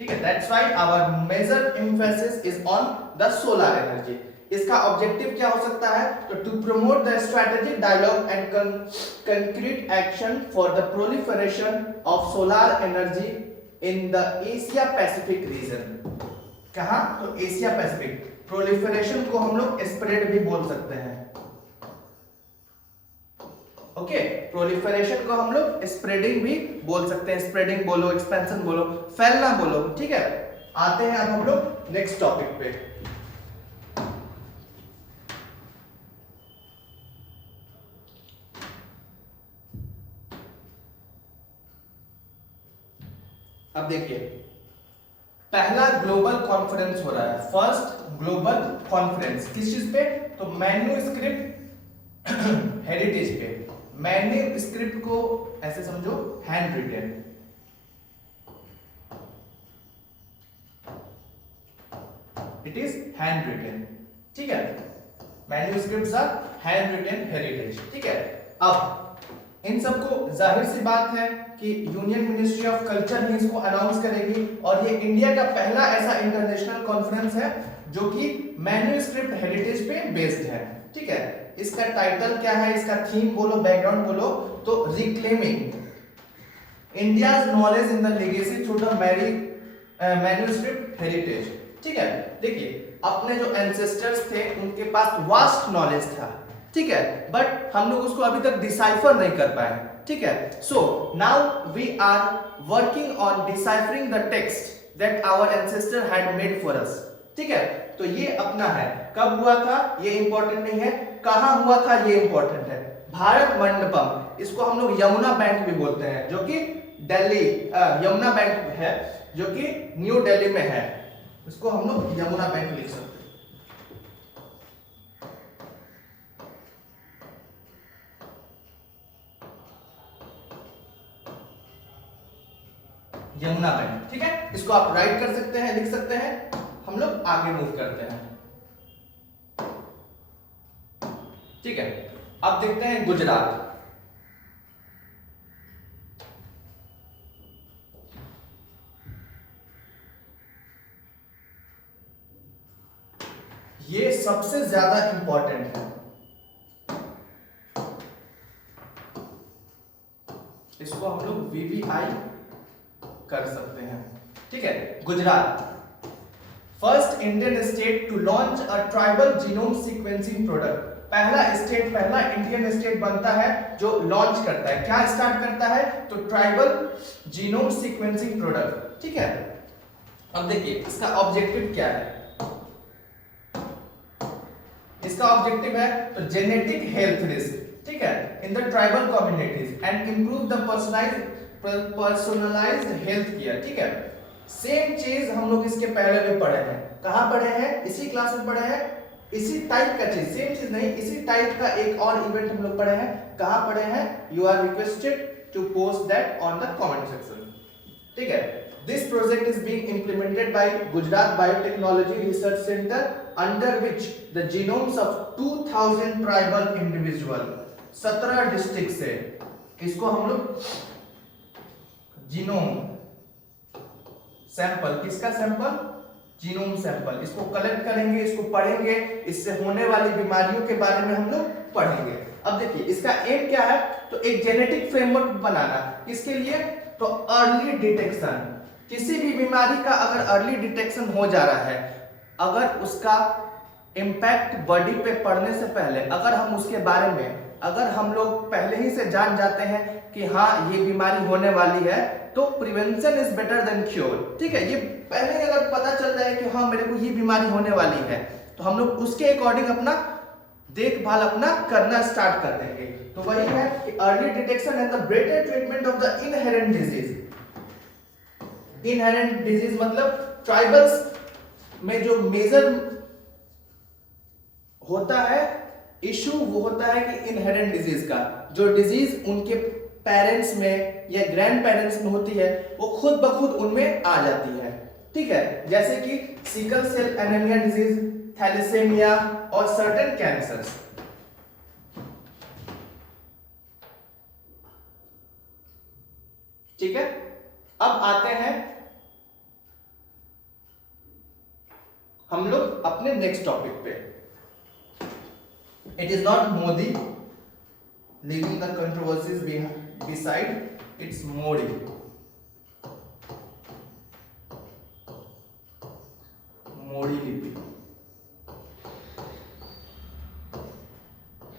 ठीक है, that's why our major emphasis is on the solar energy. इसका ऑब्जेक्टिव क्या हो सकता है? तो to promote the strategic dialogue and concrete action for the proliferation of solar energy in the Asia Pacific region. कहां? तो एशिया पैसिफिक। प्रोलिफरेशन को हम लोग स्प्रेड भी बोल सकते हैं। ओके, प्रोलिफरेशन को हम लोग स्प्रेडिंग भी बोल सकते हैं। स्प्रेडिंग बोलो, एक्सपेंशन बोलो, फैलना बोलो। ठीक है, आते हैं अब हम लोग नेक्स्ट टॉपिक पे। अब देखिए पहला ग्लोबल कॉन्फ्रेंस हो रहा है। फर्स्ट ग्लोबल कॉन्फ्रेंस किस चीज पे? तो मैन्युस्क्रिप्ट हेरिटेज पे। मैन्युस्क्रिप्ट को ऐसे समझो hand written. It is hand written. ठीक है, manuscripts are hand written heritage. ठीक है, अब इन सबको जाहिर सी बात है कि यूनियन मिनिस्ट्री ऑफ कल्चर ही इसको अनाउंस करेगी। और ये इंडिया का पहला ऐसा इंटरनेशनल कॉन्फ्रेंस है जो कि मैन्युस्क्रिप्ट हेरिटेज पे बेस्ड है। ठीक है, इसका टाइटल क्या है? इसका थीम बोलो, बैकग्राउंड बोलो। तो reclaiming India's knowledge in the legacy through the manuscript heritage. ठीक है, देखिए अपने जो एंसेस्टर्स थे उनके पास वास्ट नॉलेज था। ठीक है, बट हम लोग उसको अभी तक डिसाइफर नहीं कर पाए। ठीक है, so now we are working on deciphering the text that our ancestor had made for us. ठीक है, तो ये अपना है। कब हुआ था ये इंपॉर्टेंट नहीं है, कहां हुआ था ये इंपॉर्टेंट है। भारत मंडपम, इसको हम लोग यमुना बैंक भी बोलते हैं, जो कि दिल्ली यमुना बैंक है जो कि न्यू दिल्ली में है। इसको हम लोग यमुना बैंक लिख सकते हैं। यमुना बैंक। ठीक है, इसको आप राइट कर सकते हैं, लिख सकते हैं। हम लोग आगे मूव करते हैं। ठीक है, अब देखते हैं गुजरात। ये सबसे ज्यादा इंपॉर्टेंट है। इसको हम लोग VVI कर सकते हैं। ठीक है, Gujarat first Indian state to launch a tribal genome sequencing product. पहला स्टेट, पहला इंडियन स्टेट बनता है जो लॉन्च करता है। क्या स्टार्ट करता है? तो ट्राइबल जीनोम सीक्वेंसिंग प्रोडक्ट। ठीक है, अब देखिए इसका ऑब्जेक्टिव क्या है। इसका ऑब्जेक्टिव है तो जेनेटिक हेल्थ रिस्क, ठीक है, in the tribal communities and improve the personalised health care. ठीक है, सेम चीज हम लोग इसके पहले भी पढ़े हैं। कहां पढ़े हैं? इसी क्लास में पढ़े हैं, इसी टाइप का चीज, सेम चीज नहीं, इसी टाइप का एक और इवेंट हम लोग पढ़े हैं। कहां पढ़े हैं? You are requested to post that on the comment section. ठीक है, this project is being implemented by Gujarat biotechnology research centre under which the genomes of 2000 tribal individual, 17 district से, इसको हम लोग जीनोम सैंपल, किसका सैंपल? जीनोम सैंपल, इसको collect करेंगे, इसको पढ़ेंगे, इससे होने वाली बीमारियों के बारे में हम लोग पढ़ेंगे। अब देखिए इसका एम क्या है? तो एक जेनेटिक फ्रेमवर्क बनाना, किसके लिए? तो अर्ली डिटेक्शन, किसी भी बीमारी का अगर अर्ली डिटेक्शन हो जा रहा है, अगर उसका इम्पैक्ट बॉडी पे पड़ने से पहले अगर हम उसके बारे में अगर हम लोग पहले ही से जान जाते हैं कि हाँ ये बीमारी होने वाली है, तो prevention is better than cure. ठीक है, ये पहले ही अगर पता चल जाए कि हाँ मेरे को ये बीमारी होने वाली है, तो हम लोग उसके अकॉर्डिंग अपना देखभाल अपना करना स्टार्ट कर देंगे। तो वही है कि early detection and the better treatment of the inherent disease. Inherent disease मतलब ट्राइबल्स में जो मेजर होता है इशू, वो होता है कि इनहेरेंट डिजीज का, जो डिजीज उनके पेरेंट्स में या ग्रैंड पेरेंट्स में होती है, वो खुद ब खुद उनमें आ जाती है। ठीक है, जैसे कि sickle cell anaemia disease, thalassaemia और सर्टेन कैंसर्स। ठीक है, अब आते हैं हम लोग अपने नेक्स्ट टॉपिक पे। It is not Modi, leaving the controversies beside, it's Modi. मोडी लिपि,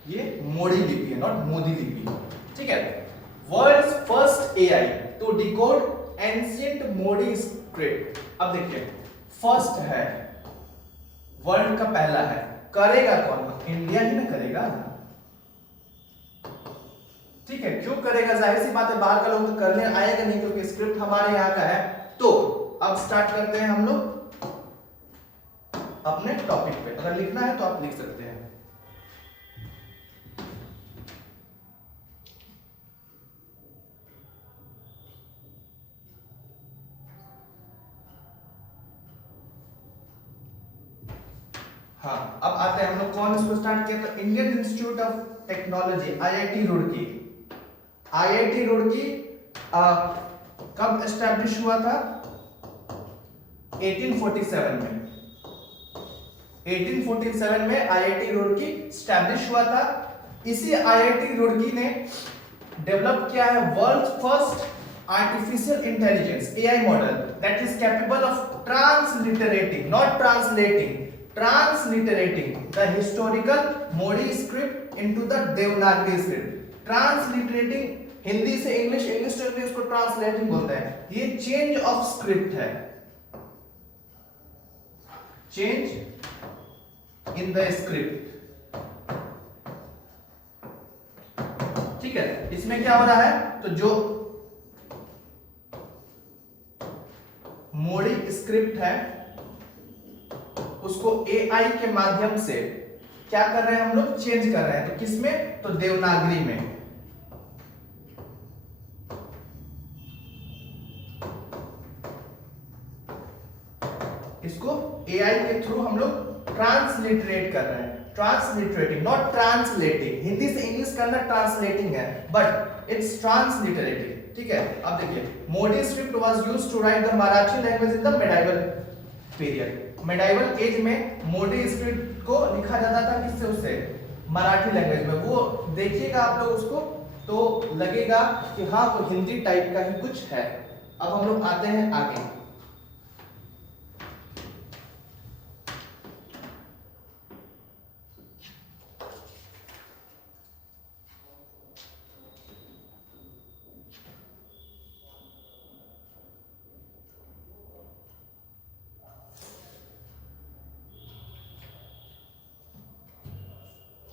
ये मोडी लिपि है, नॉट मोदी लिपि। ठीक है, world's first AI to decode ancient Modi script. अब देखिए फर्स्ट है, वर्ल्ड का पहला है, करेगा कौन? इंडिया ही ना करेगा। ठीक है, क्यों करेगा? जाहिर सी बात है बाहर का लोग तो करने आएगा नहीं, क्योंकि स्क्रिप्ट हमारे यहाँ का है। तो अब स्टार्ट करते हैं हम लोग अपने टॉपिक पे। अगर लिखना है तो आप लिख सकते हैं। हाँ, अब आते हैं हम लोग कौन इसको स्टार्ट किया? तो Indian institute of technology, IIT Roorkee. IIT Roorkee कब एस्टैब्लिश हुआ था? 1847 में। 1847 में आईआईटी रुड़की एस्टैब्लिश हुआ था। इसी आईआईटी रुड़की ने डेवलप किया है world first artificial intelligence AI model that is capable of transliterating, not translating, transliterating the historical Modi script into the Devanagari script। Transliterating Hindi से इंग्लिश, इंग्लिश से हिंदी, उसको ट्रांसलेटिंग बोलते हैं। ये चेंज ऑफ स्क्रिप्ट है, चेंज इन द स्क्रिप्ट। ठीक है, इसमें क्या हो रहा है? तो जो मोडी स्क्रिप्ट है उसको एआई के माध्यम से क्या कर रहे हैं हम लोग? चेंज कर रहे हैं। तो किसमें? तो देवनागरी में। इसको एआई के थ्रू हम लोग ट्रांसलिटरेट कर रहे हैं। ट्रांसलिटरेटिंग, नॉट ट्रांसलेटिंग। हिंदी से इंग्लिश करना ट्रांसलेटिंग है, बट इट्स ट्रांसलिटरेटिंग। ठीक है, अब देखिए Modi script was used to write the Marathi language in the medieval period. Medieval age में मोडी स्क्रिप्ट को लिखा जाता था किससे? उससे मराठी लैंग्वेज में। वो देखिएगा आप लोग उसको तो लगेगा कि हाँ वो हिंदी टाइप का ही कुछ है। अब हम लोग आते हैं आगे।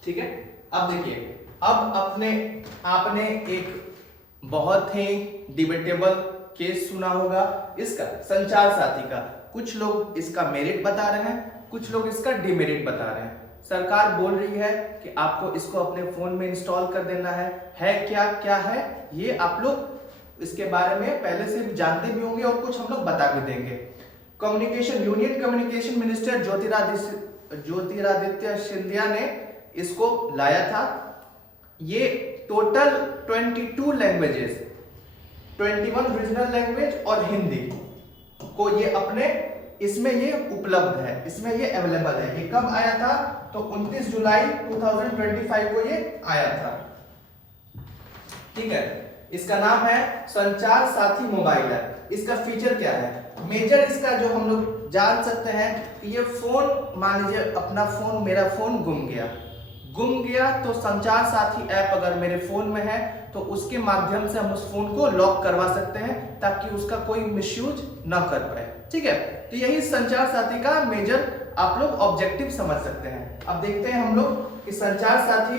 ठीक है, अब देखिए, अब आपने एक बहुत ही डिबेटेबल केस सुना होगा इसका, संचार साथी का। कुछ लोग इसका मेरिट बता रहे हैं, कुछ लोग इसका डिमेरिट बता रहे हैं। सरकार बोल रही है कि आपको इसको अपने फोन में इंस्टॉल कर देना है क्या क्या है ये आप लोग इसके बारे में पहले से जानते भी होंगे और कुछ हम लोग बता भी देंगे। Communication union communication minister Jyotiraditya Scindia ने इसको लाया था। ये टोटल 22 लैंग्वेजेस, 21 रीजनल लैंग्वेज और हिंदी को ये अपने इसमें ये उपलब्ध है, इसमें ये अवेलेबल है। ये कब आया था? तो 29 जुलाई 2025 को ये आया था। ठीक है, इसका नाम है संचार साथी मोबाइल ऐप। इसका फीचर क्या है? मेजर इसका जो हम लोग जान सकते हैं कि ये फोन, मान लीजिए अपना फोन, मेरा फोन गुम गया तो संचार साथी ऐप अगर मेरे फोन में है तो उसके माध्यम से हम उस फोन को लॉक करवा सकते हैं ताकि उसका कोई मिसयूज ना कर पाए। ठीक है, तो यही संचार साथी का मेजर आप लोग ऑब्जेक्टिव समझ सकते हैं। अब देखते हैं हम लोग कि संचार साथी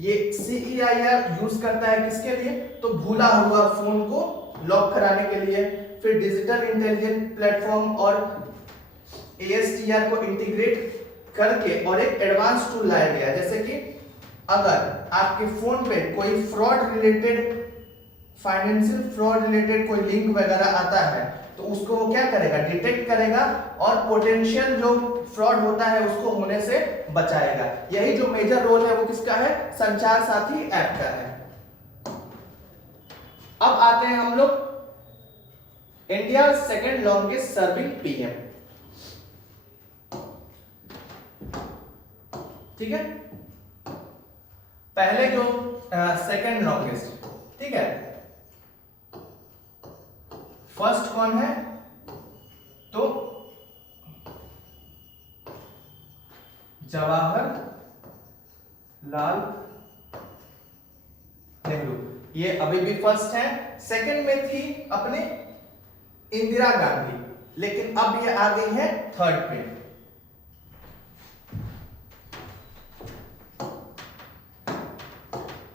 ये CEIR यूज करता है किसके लिए? तो भूला हुआ फोन को लॉक कराने के लिए। फिर डिजिटल इंटेलिजेंस प्लेटफॉर्म और ASTR को इंटीग्रेट करके और एक एडवांस टूल लाया गया, जैसे कि अगर आपके फोन पे कोई fraud related, financial fraud related कोई लिंक वगैरह आता है तो उसको वो क्या करेगा? डिटेक्ट करेगा और पोटेंशियल जो फ्रॉड होता है उसको होने से बचाएगा। यही जो मेजर रोल है वो किसका है? संचार साथी ऐप का है। अब आते हैं हम लोग India second longest serving PM। ठीक है, पहले जो सेकेंड लॉन्गेस्ट, ठीक है, फर्स्ट कौन है? तो जवाहरलाल नेहरू, ये अभी भी फर्स्ट है। सेकंड में थी अपने इंदिरा गांधी, लेकिन अब ये आ गई है थर्ड पे।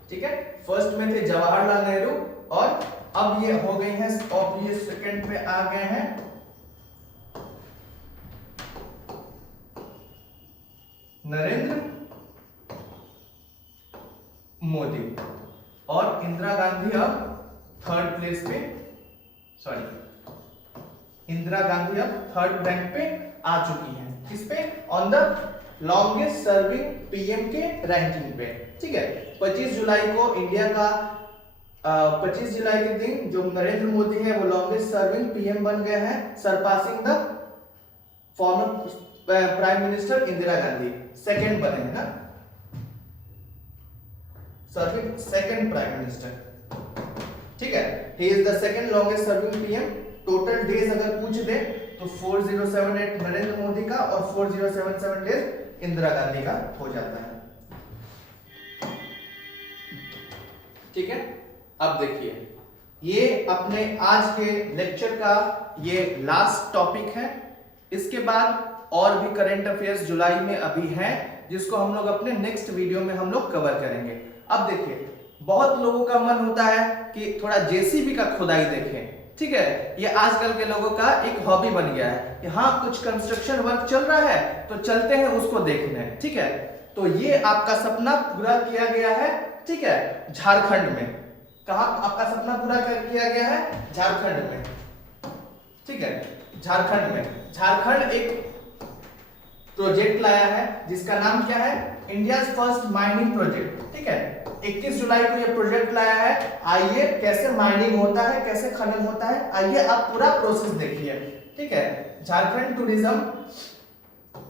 ठीक है, फर्स्ट में थे जवाहरलाल नेहरू और अब ये हो गई है, अब ये सेकंड पे आ गए हैं नरेंद्र मोदी और इंदिरा गांधी अब थर्ड प्लेस पे, इंदिरा गांधी अब थर्ड रैंक पे आ चुकी हैं। किस पे? On the longest serving PM के रैंकिंग पे। ठीक है, 25 जुलाई को इंडिया का 25 जुलाई के दिन जो नरेंद्र मोदी है वो लॉन्गेस्ट सर्विंग PM बन गए हैं, surpassing the former prime minister Indira Gandhi. Second बने हैं ना, सर्विंग सेकंड प्राइम मिनिस्टर। ठीक है, he is the second longest serving PM। Total days अगर पूछ दे तो 4078 नरेंद्र मोदी का और 4077 डेज इंदिरा गांधी का हो जाता है। ठीक है, अब देखिए ये अपने आज के लेक्चर का ये लास्ट टॉपिक है। इसके बाद और भी करंट अफेयर्स जुलाई में अभी हैं जिसको हम लोग अपने नेक्स्ट वीडियो में हम लोग कवर करेंगे। अब देखिए बहुत लोगों का मन होता है कि थोड़ा JCB का खुदाई देखें। ठीक है, ये आजकल के लोगों का एक हॉबी बन गया है कि हाँ कुछ कंस्ट्रक्शन वर्क चल रहा है तो चलते हैं उसको देखने। ठीक है, तो ये आपका सपना पूरा किया गया है। ठीक है, झारखंड में। कहा आपका सपना पूरा किया गया है? झारखंड में। ठीक है, झारखंड में झारखंड एक प्रोजेक्ट लाया है जिसका नाम क्या है? India first mining project. ठीक है, 21 जुलाई को ये प्रोजेक्ट लाया है। आइए कैसे माइनिंग होता है, कैसे खनन होता है, आइए आप पूरा प्रोसेस देखिए। ठीक है, Jharkhand tourism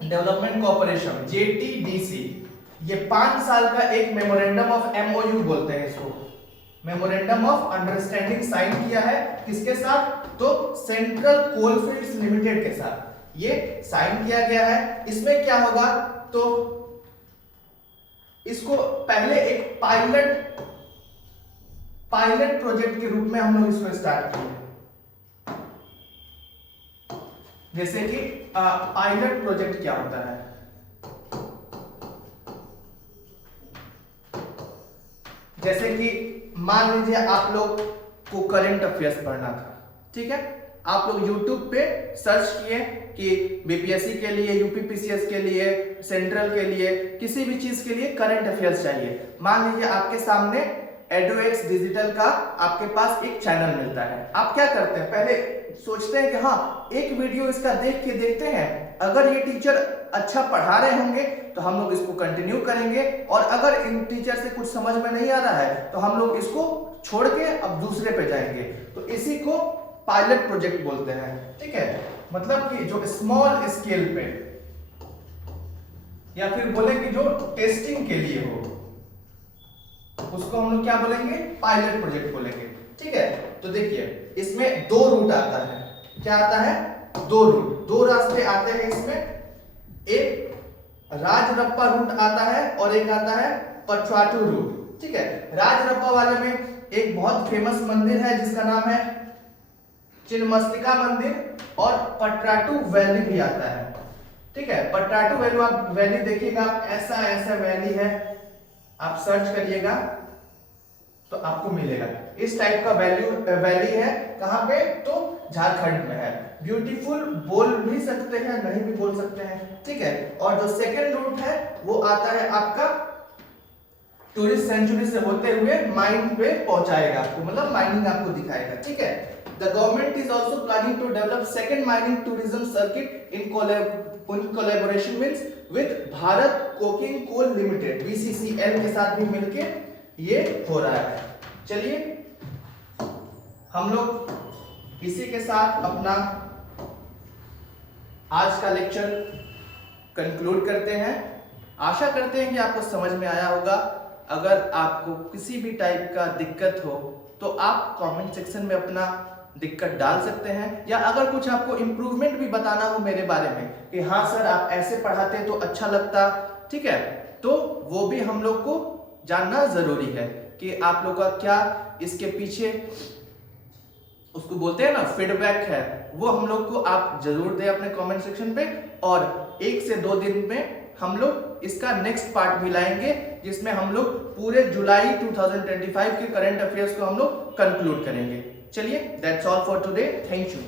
development corporation JTDC, ये 5 साल का एक मेमोरेंडम ऑफ MOU बोलते हैं इसको, मेमोरेंडम ऑफ अंडरस्टैंडिंग साइन किया है। किसके साथ? तो सेंट्रल कोलफील्ड्स लिमिटेड के साथ ये साइन किया गया है। इसमें क्या होगा? तो इसको पहले एक पायलट प्रोजेक्ट के रूप में हम लोग इसको स्टार्ट किए। जैसे कि पायलट प्रोजेक्ट क्या होता है? जैसे कि मान लीजिए आप लोग को करंट अफेयर्स पढ़ना था। ठीक है, आप लोग YouTube पे सर्च किए कि बीपीएससी के लिए, यूपीपीसीएस के लिए, सेंट्रल के लिए, किसी भी चीज के लिए करंट अफेयर्स चाहिए, मान लीजिए आपके सामने एडुएक्स डिजिटल का आपके पास एक चैनल मिलता है। आप क्या करते हैं, पहले सोचते हैं कि हाँ एक वीडियो इसका देख के देखते हैं, अगर ये टीचर अच्छा पढ़ा रहे होंगे तो हम लोग इसको कंटिन्यू करेंगे, और अगर इन टीचर से कुछ समझ में नहीं आ रहा है तो हम लोग इसको छोड़ के अब दूसरे पे जाएंगे। तो इसी को पायलट प्रोजेक्ट बोलते हैं, ठीक है। मतलब कि जो स्मॉल स्केल पे, या फिर बोले कि जो टेस्टिंग के लिए हो, उसको हम लोग क्या बोलेंगे, पायलट प्रोजेक्ट बोलेंगे, ठीक है। तो देखिए इसमें 2 रूट आता है, क्या आता है, 2 रूट, 2 रास्ते आते हैं इसमें। एक राजरप्पा रूट आता है और एक आता है पट्राटू रूट, ठीक है। राजरप्पा वाले में एक बहुत फेमस मंदिर है जिसका नाम है चिन्मस्तिका मंदिर, और पट्राटू वैली भी आता है, ठीक है। पट्राटू वैली देखिएगा, ऐसा वैली है, आप सर्च करिएगा तो आपको मिलेगा। इस टाइप का वैली है, कहां पे, तो झारखंड में है। ब्यूटीफुल बोल भी सकते हैं, नहीं भी बोल सकते हैं, ठीक है। और जो सेकंड रूट है वो आता है आपका टूरिस्ट सेंचुरी से होते हुए माइन पे पहुंचाएगा आपको, मतलब माइनिंग आपको दिखाएगा, ठीक है। The government is also planning to develop second mining tourism circuit in collaboration with Bharat coking coal limited, BCCL के साथ भी मिलके ये हो रहा है। चलिए हम लोग इसी के साथ अपना आज का लेक्चर कंक्लूड करते हैं। आशा करते हैं कि आपको समझ में आया होगा। अगर आपको किसी भी टाइप का दिक्कत हो तो आप कमेंट सेक्शन में अपना दिक्कत डाल सकते हैं, या अगर कुछ आपको इम्प्रूवमेंट भी बताना हो मेरे बारे में कि हाँ सर आप ऐसे पढ़ाते तो अच्छा लगता, ठीक है, तो वो भी हम लोग को जानना जरूरी है कि आप लोग का क्या इसके पीछे, उसको बोलते हैं ना फीडबैक है, वो हम लोग को आप जरूर दें अपने कमेंट सेक्शन पे। और 1 से 2 दिन में हम लोग इसका नेक्स्ट पार्ट भी लाएंगे, जिसमें हम लोग पूरे जुलाई 2025 के करंट अफेयर्स को हम लोग कंक्लूड करेंगे। चलिए that's all for today, thank you.